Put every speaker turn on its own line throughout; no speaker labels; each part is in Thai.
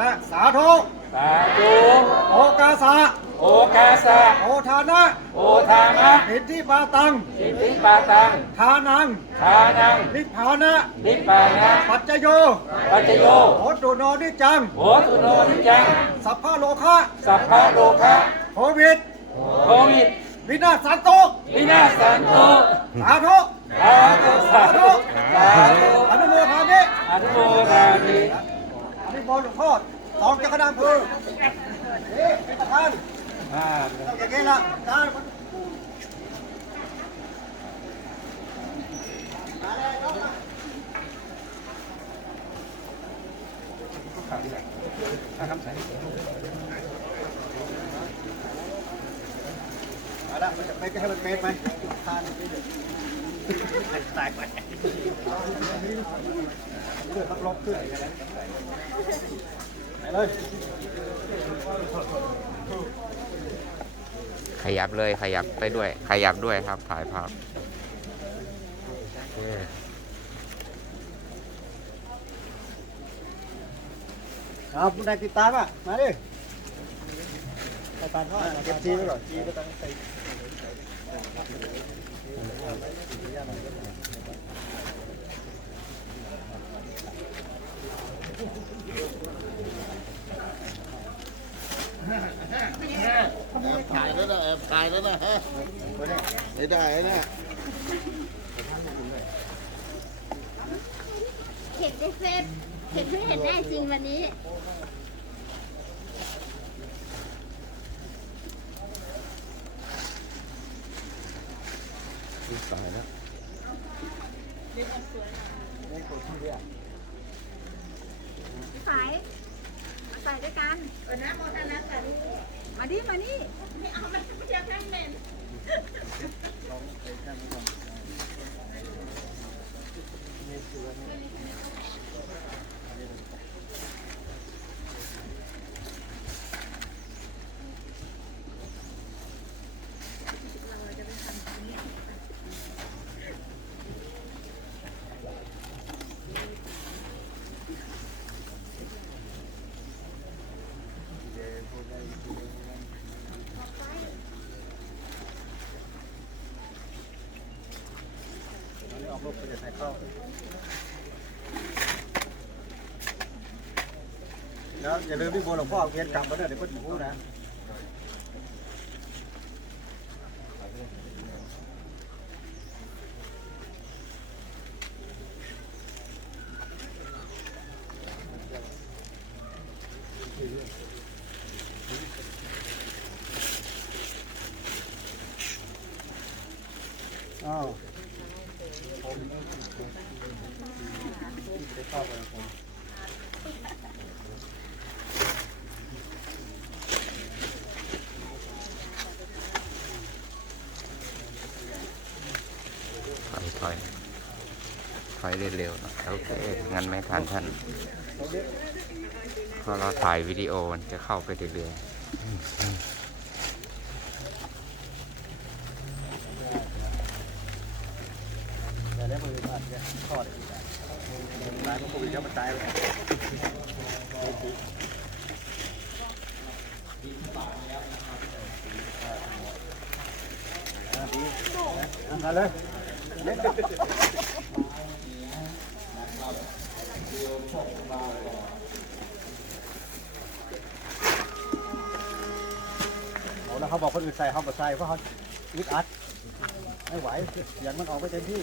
นะสาธุ
สาธุ
โอกาสะ
โอกาสะ
โอทานะ
โอทานะ
อิทธิปาตัง
สิทธิปาตัง
ทานัง
ทานัง
นิพพานะ
นิพพานะ
ปัจจโย
ปัจจโย
โหตุโนนิจัง
โหตุโนนิจัง
สัพพะโลคะ
สัพพะโลคะ
โควิด
โควิด
วินาศสันตุ
วินาศสันตุ
สาธุ
สาธุสาธุสาธุ
อนุโมทามิ
อนุโมทามิ
อนิมนต์หลวงพ่อสองจักรดามคือนี่เป็นประธาน
อ่า
ต้องอย่างนี้ละการเอาละมันจะไปให้มันเมตรไหมทานตายไป เลือดพักลบขึ้นเลย
ขยับเลยขยับไปด้วย ขยับด้วยครับถ่ายภาพค
เอาผู้ใดติดตามอะ มาดิไปตามทอดเก็บจีไว้ก่อนจีก็ต้องใส่
แอบถ่ายแล้วนะแอบถ่ายแล้วนะฮะไม่ได้นะ
เห็นได้เฟซเห็นเพิ่งเห็นแน่จริงวันนี้ สายมาใส่ด้วยกันเออนะโมทนาสาธุมาดิมานี่ไม่เอามันไม่เที่ยวแค่เมน
ออกรูปจะใส่เข้า แล้วอย่าลืมที่บัวหลวงพ่อเอาเทียนกลับมาด้วยเดี๋ยวก็ถึงพูดนะ อ้าวผมจะเข้าไปผม
ถอยถอยเร็วๆโอเคงั้นไม่ทันท่านเพราะเราถ่ายวิดีโอมันจะเข้าไปเรื่อย
แต่แล้วมือมันเนี่ยทอดตายมันคงจะมันตายเลยมาเลย เอาแล้วเขาบอกคนอื่นใส่เขาบอกใส่เพราะเขาอึดอัด ไม่ไหวเสียงมันออกไม่เต็มที่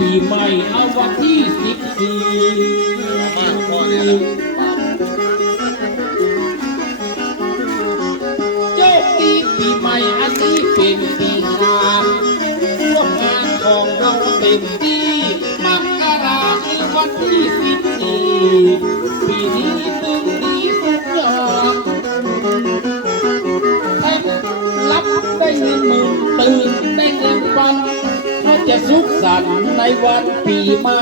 ปีให
ม่เอาวัน
ที่สิบสี่บ้านพ่อนี่
ยนะ
โชคดีปีใหม่อันนี้เป็นปีงานร่วมงานของเราเป็นดีมักราในวันที่สิบสี่ปีนี้ตึงดีทุกอย่างแทบรับได้เงินหมื่นตื่นได้เงินปั
น
จะ
สุขสันต์ในวั
นปีใหม่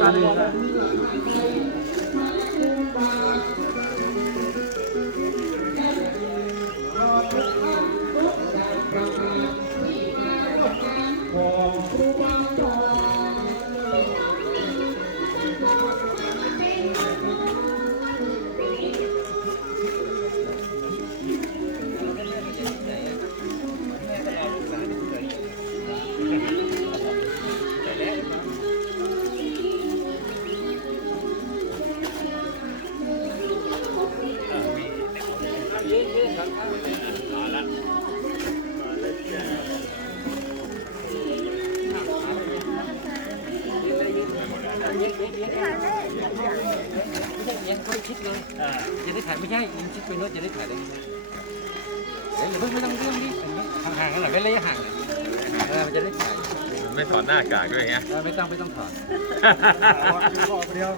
刷这个 อย่าเพิ่
งไม่ต้องเรื่องนี้ห่างๆกันหน่อยเว้นระยะห่างหน่อยเออมันจะได้ถ่าย
ไม่ถอดหน้ากากด้วยไง
เออไม่ต้องไม่ต้องถอด
บอกเดียว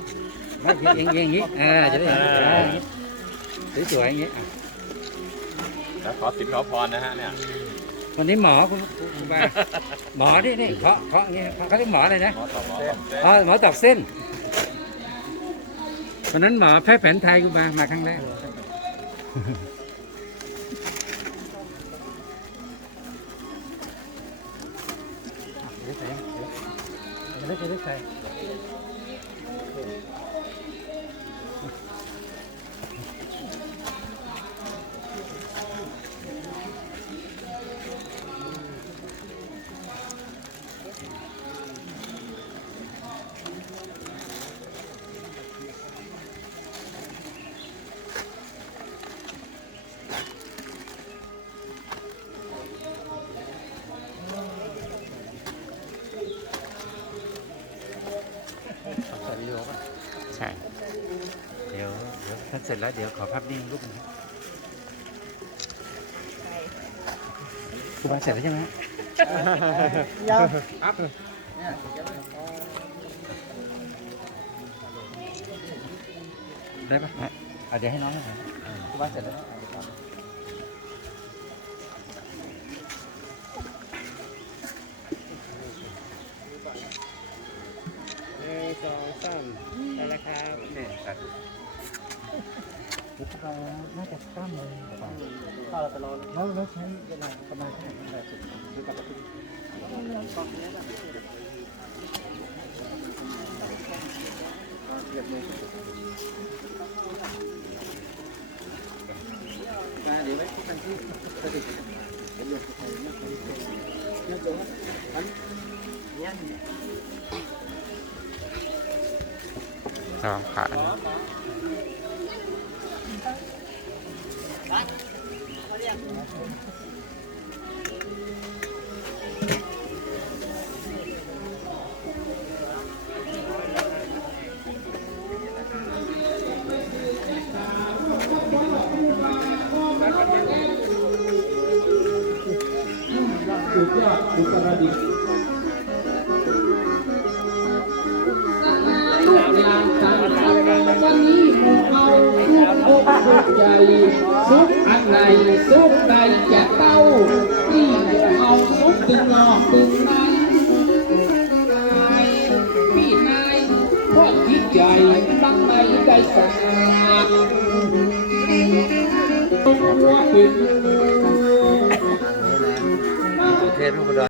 ไม่เอียงเอียงอย่างนี้เออจะได้เห็นเอออย่างนี้สวยๆอย่างนี้อะ
แล้วขอสิบขอพรนะฮะเนี่ย
วันนี้หมอคุณคุณบาหมอนี่นี่เคาะเคาะอย่างนี้เขาเรียกหมออะไรนะ
หมอต่อหมอต่อเส้น
อ๋อหมอตอกเส้นวันนั้นหมอแพทย์แผนไทยกูมามาครั้งแรก เดี๋ยวถ้าเสร็จแล้วเดี๋ยวขอภาพนิ่งรูปหนึงครูบาเสร็จแล้วใช่ไหมฮะ
ยัง
ได้ปะอะเดี๋ยวให้น้องหน่อยครูบาเสร็จแล้ว
หนึ่งสองสามไปแล้วครับ
เนี่ยตัด เราน่าจะกล้ามเลย
ข้าเราไปรอ
แล้วแล้วใช้เวลาประมาณเท่าไหร่แบบดูปกติ
เดี๋ยวไว้พบกันที่ประดิษฐ์เดี๋ยวเดี๋ยวไปเนี่ยเนี่ยตรงนั้น
สองขา
ทุกอกทุกใจซุปอันไหนซุปใดจะเต้าที่เอาซุปตึงนอกตึงในนายพี่นายพวกคิดใหญ่ดังในได้สะอาดตัวปิด
เทพลูกกระด